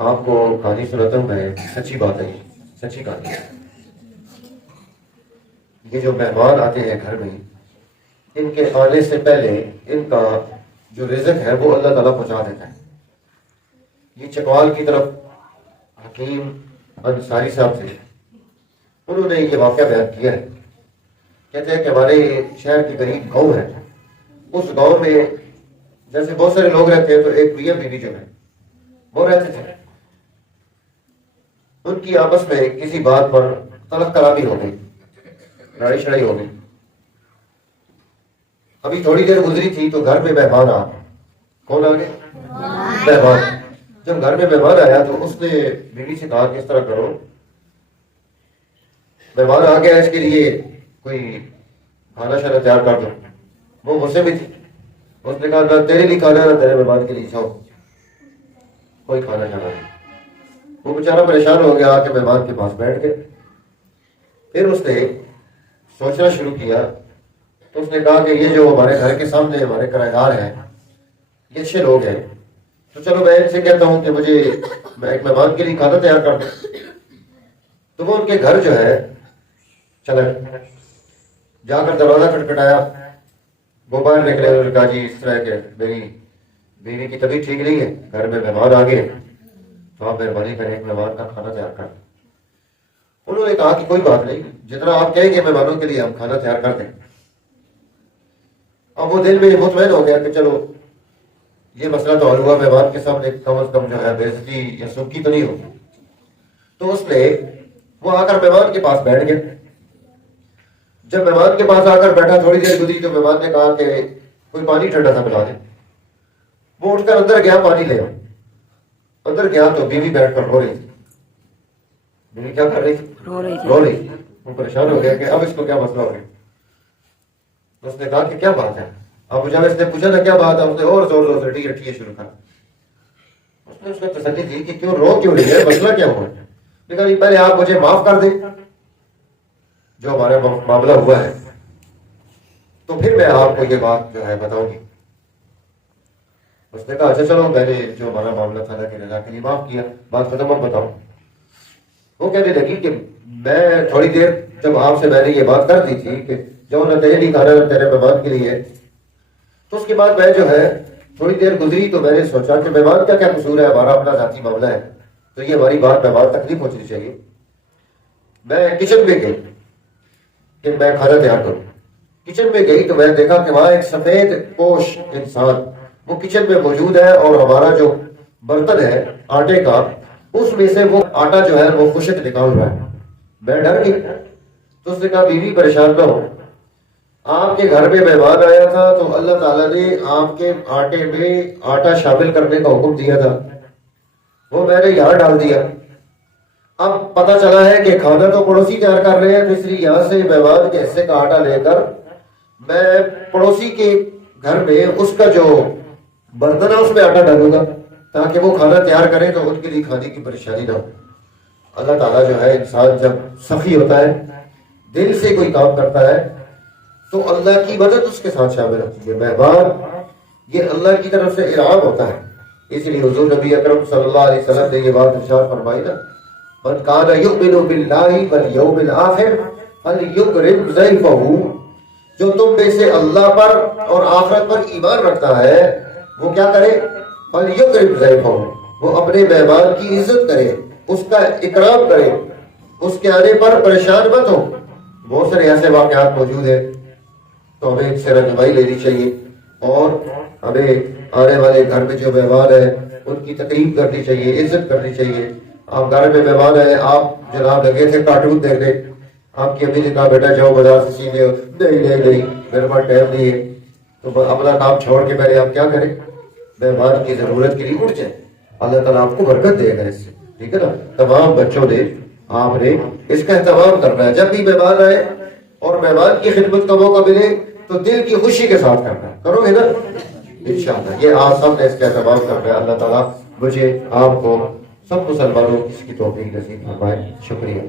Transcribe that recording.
آپ کو کہانی سناتا ہوں میں، سچی بات ہے، یہ سچی کہانی ہے۔ یہ جو مہمان آتے ہیں گھر میں، ان کے آنے سے پہلے ان کا جو رزق ہے وہ اللہ تعالیٰ پہنچا دیتا ہے۔ یہ چکوال کی طرف حکیم انصاری صاحب تھے، انہوں نے یہ واقعہ بیان کیا ہے۔ کہتے ہیں کہ ہمارے شہر کے قریب گاؤں ہے، اس گاؤں میں جیسے بہت سارے لوگ رہتے ہیں، تو ایک میاں بیوی جو ہے وہ رہتے تھے۔ ان کی آپس میں کسی بات پر طلق کلامی ہو گئی، لڑائی شڑائی ہو گئی۔ ابھی تھوڑی دیر گزری تھی تو گھر میں مہمان آ گئے۔ کون آ گئے؟ مہمان۔ جب گھر میں مہمان آیا تو اس نے بیوی سے کہا کہ اس طرح کرو، مہمان آ گیا، اس کے لیے کوئی کھانا شانا تیار کر دو۔ وہ غصے میں تھی، اس نے کہا نہ تیرے لیے کھانا نہ تیرے مہمان کے لیے، جاؤ کوئی کھانا شانا نہیں۔ وہ بیچارہ پریشان ہو گیا، آ کے مہمان کے پاس بیٹھ گئے۔ پھر اس نے سوچنا شروع کیا، تو اس نے کہا کہ یہ جو ہمارے گھر کے سامنے ہمارے کرایہ دار ہیں، یہ اچھے لوگ ہیں، تو چلو میں ان سے کہتا ہوں کہ مجھے میں ایک مہمان کے لیے کھانا تیار کر دوں۔ تو وہ ان کے گھر جو ہے چلے، جا کر دروازہ کھٹکھٹایا، وہ باہر نکلے، انہوں نے کہا جی اس طرح کہ میری بیوی کی طبیعت ٹھیک نہیں ہے، گھر میں مہمان آ گئے، تو آپ مہربانی کریں ایک مہمان کا کھانا تیار کر دیں۔ انہوں نے کہا کہ کوئی بات نہیں، جتنا آپ کہیں گے مہمانوں کے لیے ہم کھانا تیار کر دیں۔ اب وہ دل میں مطمئن ہو گیا کہ چلو یہ مسئلہ تو حل ہوا، مہمان کے سامنے کم از کم جو ہے بے عزتی یا سبکی تو نہیں ہوگی۔ تو اس نے وہ آ کر مہمان کے پاس بیٹھ گیا۔ جب مہمان کے پاس آ کر بیٹھا، تھوڑی دیر گزری تو مہمان نے کہا کہ کوئی پانی ٹھنڈا سا پلا دے۔ وہ اٹھ کر اندر گیا، پانی لے آیا۔ اندر گیا تو بیوی بیٹھ کر رو رہی تھی۔ بیوی کیا کر رہی تھی؟ رو رہی تھی۔ وہ پریشان ہو گیا کہ اب اس کو کیا مسئلہ ہو گیا۔ اس نے کہا کہ کیا بات ہے؟ اب جب اس نے پوچھا نا کیا بات ہے، اس نے اور زور زور سے ٹھیک ہے شروع کر۔ اس نے اس کو تسلی دی کہ کیوں رو کیوں رہی ہے، مسئلہ کیا ہوا ہے؟ کہا پہلے آپ مجھے معاف کر دیں جو ہمارا معاملہ ہوا ہے، تو پھر میں آپ کو یہ بات جو ہے بتاؤں گی۔ اس نے کہا اچھا چلو، میں نے جو ہمارا معاملہ تھا اللہ کی رضا کے لیے معاف کیا، بات ختم، اب بتاؤں۔ وہ کہنے لگی کہ میں تھوڑی دیر جب آپ سے میں نے یہ بات کر دی تھی کہ جو نہ تیرے لیے کھانا نہ تیرے مہمان کے لیے، تو اس کے بعد میں جو ہے تھوڑی دیر گزری تو میں نے سوچا کہ مہمان کا کیا قصور ہے، ہمارا اپنا ذاتی معاملہ ہے، تو یہ ہماری بات مہمان تک نہیں پہنچنی چاہیے۔ میں کچن میں گئی کہ میں کھانا تیار کروں۔ کچن میں گئی تو میں دیکھا کہ وہاں ایک سفید پوش انسان وہ کچن میں موجود ہے، اور ہمارا جو برتن ہے آٹے کا، اس میں سے وہ آٹا جو ہے وہ خشک نکال رہا ہے۔ میں ڈر گئی۔ تو اس نے کہا بیوی پریشان نہ ہو، آپ کے گھر میں مہمان آیا تھا تو اللہ تعالیٰ نے آپ کے آٹے میں آٹا شامل کرنے کا حکم دیا تھا، وہ میں نے یہاں ڈال دیا۔ اب پتہ چلا ہے کہ کھانا تو پڑوسی تیار کر رہے ہیں، تو اس لیے یہاں سے مہمان کے حصے کا آٹا لے کر میں پڑوسی کے گھر میں اس کا جو برتن ہے اس میں آٹا ڈالوں گا تاکہ وہ کھانا تیار کریں تو ان کے لیے کھانے کی پریشانی نہ ہو۔ اللہ تعالیٰ جو ہے، انسان جب سخی ہوتا ہے، دل سے کوئی کام کرتا ہے، تو اللہ کی مدد اس کے ساتھ شامل ہوتی ہے۔ مہمان یہ اللہ کی طرف سے انعام ہوتا ہے، اس لیے حضور نبی اکرم صلی اللہ علیہ وسلم نے یہ بات ارشاد فرمائی نا، من کان یؤمن باللہ والیوم الآخر فلیکرم ضیفہ، جو تم میں سے اللہ پر اور آخرت پر ایمان رکھتا ہے وہ کیا کرے؟ فلیکرم ضیفہ، وہ اپنے مہمان کی عزت کرے، اس کا اکرام کرے، اس کے آنے پر پریشان مت ہو۔ بہت سارے ایسے واقعات موجود ہیں، تو ہمیں اس سے رہنمائی لینی چاہیے، اور ہمیں آنے والے گھر میں جو مہمان ہیں ان کی تقریب کرنی چاہیے، عزت کرنی چاہیے۔ آپ گھر میں مہمان آئے، آپ جناب لگے تھے کارٹون دیکھنے، آپ کی امی نے کہا بیٹا جاؤ بازار سے سیدھے، نہیں میرے پاس ٹائم نہیں ہے، تو اپنا کام چھوڑ کے پہلے آپ کیا کریں؟ مہمان کی ضرورت کے لیے اٹھ جائیں، اللہ تعالیٰ آپ کو برکت دے گا اس سے، ٹھیک ہے نا۔ تمام بچوں نے، آپ نے اس کا اہتمام کرنا ہے، جب بھی مہمان آئے اور مہمان کی خدمت کا موقع ملے تو دل کی خوشی کے ساتھ کرنا ہے، کرو گے نا انشاءاللہ۔ یہ آپ سب نے اس کا اہتمام کرنا ہے۔ اللہ تعالیٰ مجھے، آپ کو، سب مسلمانوں کو اس کی توفیق نصیب فرمائے۔ شکریہ۔